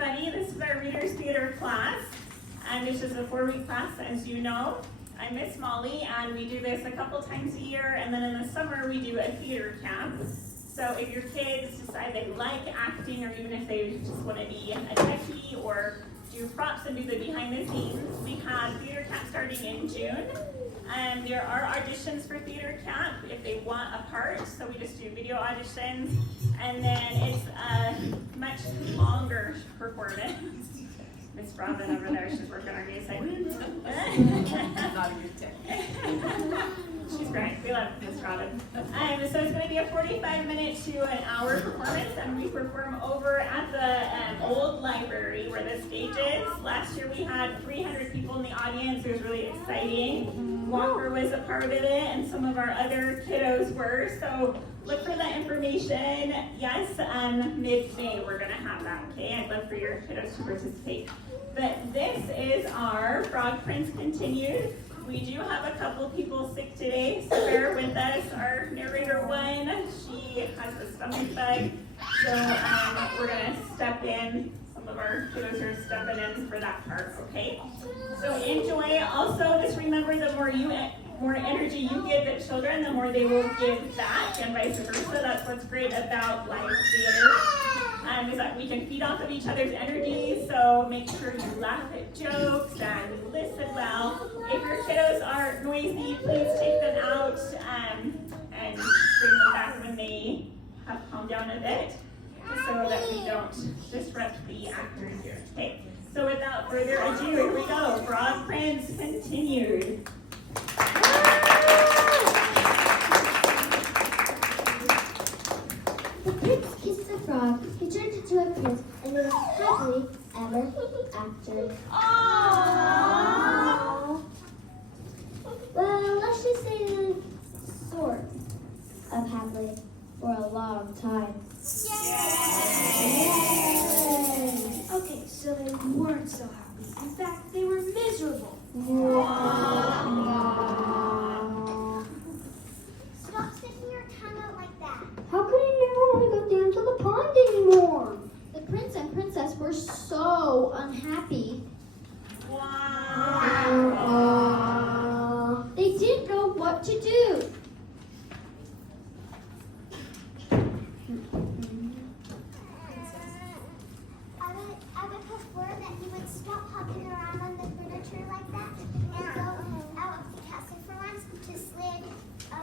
everybody. This is our Readers Theater class, and this is a 4-week class, as you know. I'm Miss Molly, and we do this a couple times a year, and then in the summer we do a theater camp. So if your kids decide they like acting, or even if they just want to be a techie or do props and do the behind the scenes, we have theater camp starting in June. There are auditions for theater camp if they want a part, so we just do video auditions, and then it's a much longer performance. Miss Robin over there, she's working our music. Not a good technique. She's great. We love Miss Robin. So it's going to be a 45-minute to an hour performance, and we perform over at the old library where the stage is. Last year we had 300 people in the audience. It was really exciting. Walker was a part of it, and some of our other kiddos were. So look for that information. Yes, mid-May we're going to have that. Okay, I'd love for your kiddos to participate. But this is our Frog Prince Continued. We do have a couple people sick today, so bear with us. Our narrator one, she has a stomach bug, so we're going to step in. Some of our kiddos are stepping in for that part, okay? So enjoy. Also, just remember, the more energy you give the children, the more they will give back, and vice versa. That's what's great about live theater. Is that we can feed off of each other's energy, so make sure you laugh at jokes and you listen well. If your kiddos are noisy, please take them out and bring them back when they have calmed down a bit, so that we don't disrupt the actors here. Okay, so without further ado, here we go. Frog Prince Continued. The prince kissed the frog, he turned into a prince, and lived happily ever after. Aww. Well, let's just say sort of happily for a long time. Yay! Okay, so they weren't so happy. In fact, they were miserable. Stop sticking your tongue out like that. How could I never want to go down to the pond anymore? The prince and princess were so unhappy. They didn't know what to do. I would prefer that you would stop hopping around on the furniture like that and go out of the castle for once to slay a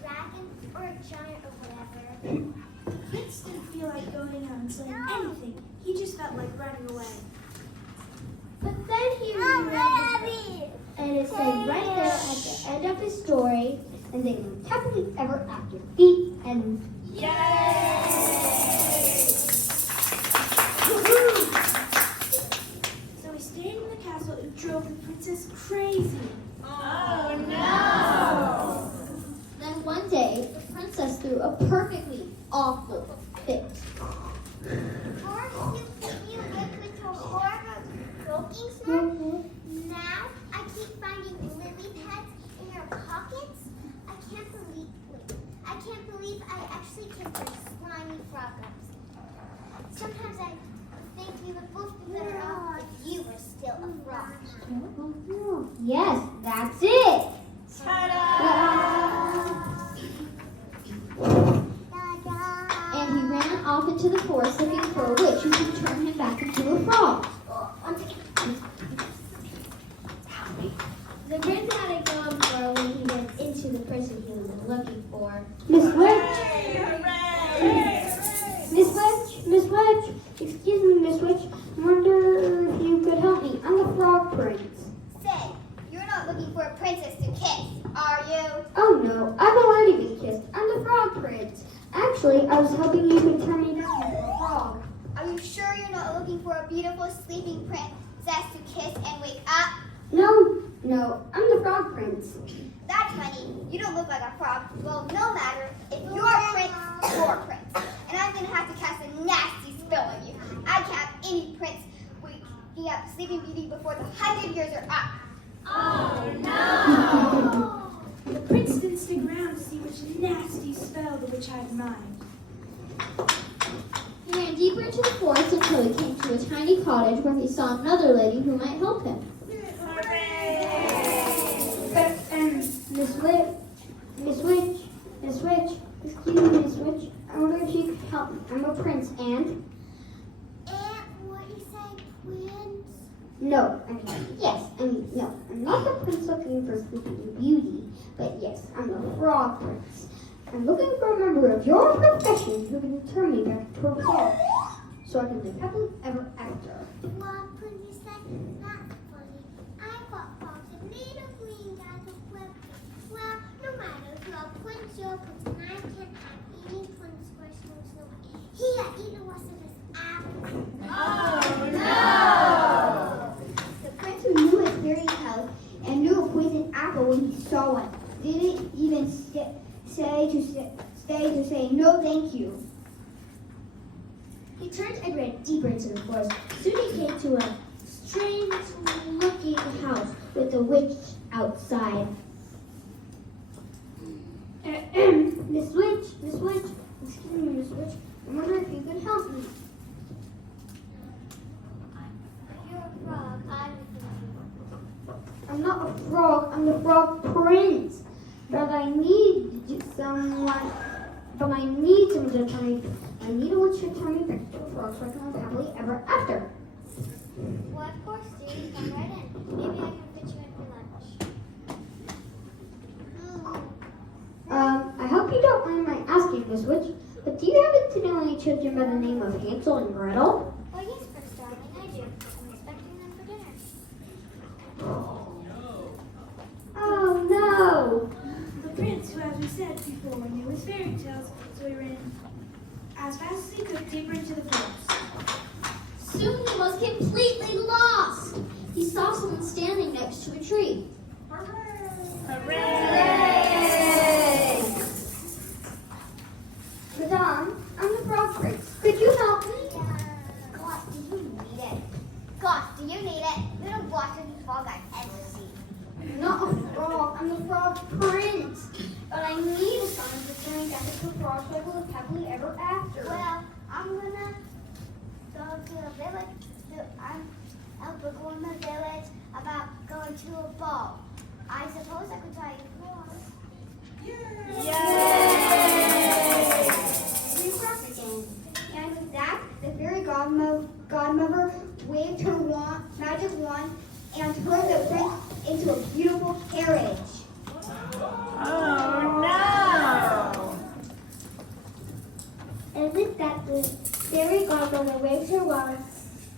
dragon or a giant or whatever. The prince didn't feel like going out and saying anything. He just felt like running away. But then he remembered, and it said right there at the end of his story, and they lived happily ever after. The end. So he stayed in the castle and drove the princess crazy. Oh no! Then one day, the princess threw a perfectly awful fit. You get with your horrible croaking sound? Now I keep finding lily pads in your pockets. I can't believe I actually kissed your slimy frog ups. Sometimes I think we would both be better off if you were still a frog. Yes, that's it. Ta-da! And he ran off into the forest looking for a witch who could turn him back into a frog. The prince had a gum for when he went into the prison he was looking for. Miss Witch! Hooray! Miss Witch! Excuse me, Miss Witch. I wonder if you could help me. I'm the Frog Prince. Say, you're not looking for a princess to kiss, are you? Oh no, I've already been kissed. I'm the Frog Prince. Actually, I was hoping you could turn me back into a frog. Are you sure you're not looking for a beautiful sleeping princess to kiss and wake up? No, I'm the Frog Prince. That's funny. You don't look like a frog. Well, no matter. If you're a prince, you're a prince. And I'm going to have to cast a nasty spell on you. I can't have any prince waking up Sleeping Beauty before the 100 years are up. Oh no! The prince didn't stick around to see which nasty spell the witch had in mind. He ran deeper into the forest until he came to to a tiny cottage where he saw another lady who might help him. But, Miss Witch, excuse me, Miss Witch, I wonder if you could help me. I'm a prince, and? What you say, twins? No, no, I'm not the prince looking for Sleeping Beauty, but yes, I'm the frog prince. I'm looking for a member of your profession who can turn me back to a frog, so I can live happily ever after. What could you say? That's funny. I got frogs and little green guys with webs. Well, no matter if you're a prince or a prince, and I can't have any prince questions. No. Here, eat the rest of this apple. The prince who knew his fairy tales and knew a poisoned apple when he saw one didn't even stay to say no thank you. He turned and ran deeper into the forest. Soon he came to a strange-looking house with a witch outside. Miss Witch, excuse me, Miss Witch, I wonder if you could help me. You're a frog. I'm not a frog, I'm the frog prince. But I need someone to turn me. I need a witch to turn me back to a frog so I can live happily ever after. Well, of course, dear. Come right in. Maybe I can fit you in for lunch. I hope you don't mind my asking, Miss Witch, but do you happen to know any children by the name of Hansel and Gretel? Oh, yes, Prince Darling, I do. I'm expecting them for dinner. Oh no! The prince, who, as we said before, knew his fairy tales, so he ran as fast as he could deeper into the forest. Soon he was completely lost. He saw someone standing next to a tree. Madame, I'm the frog prince. Could you help me? Gosh, do you need it? Gosh, do you need it? You're the largest frog I've ever seen. I'm not a frog, I'm the frog prince. But I need a son to turn me back into a frog so I can live happily ever after. Well, I'm gonna go to a village. I'll go in the village about going to a ball. I suppose I could try you more. And with that, the fairy godmother waved her magic wand and turned the prince into a beautiful carriage. Oh no! And with that, the fairy godmother waved her wand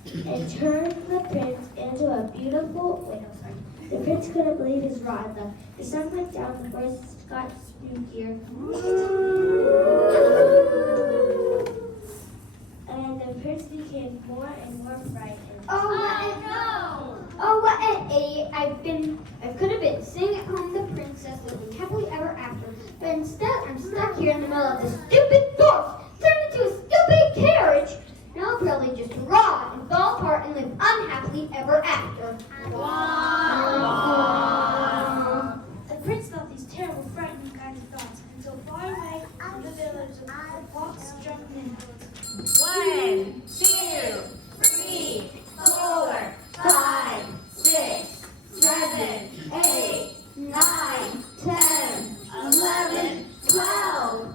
and turned the prince into a beautiful. Wait, I'm sorry. The prince couldn't believe his rod luck. The sun went down, the forest got spookier. And the prince became more and more frightened. Oh, what an idiot I could have been sitting at home the princess living happily ever after, but instead I'm stuck here in the middle of this stupid forest, turned into a stupid carriage. Now I'll probably just rot and fall apart and live unhappily ever after. The prince thought these terrible, frightening kinds of thoughts until far away in the village, the fox jumped in. 1, 2, 3, 4, 5, 6, 7, 8, 9, 10, 11, 12.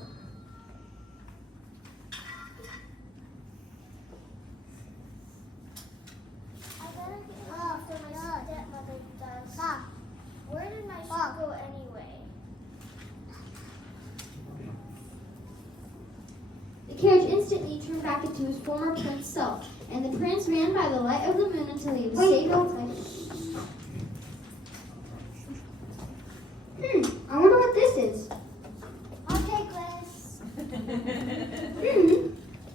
I better get off so my stepmother does. Where did my shoe go anyway? The carriage instantly turned back into his former prince self, and the prince ran by the light of the moon until he was safe outside. I wonder what this is. I'll take this.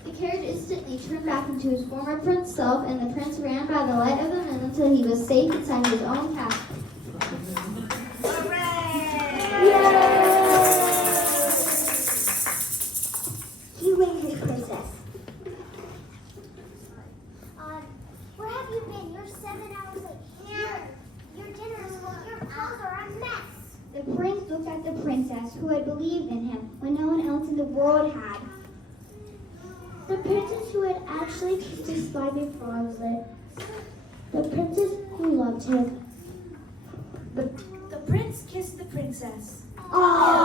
The carriage instantly turned back into his former prince self, and the prince ran by the light of the moon until he was safe inside his own castle. He waited, princess. Where have you been? You're 7 hours late. Your dinner is full. Your clothes are a mess. The prince looked at the princess, who had believed in him when no one else in the world had. The princess who had actually kissed a slimy frog's lips. The princess who loved him. The prince kissed the princess. Oh,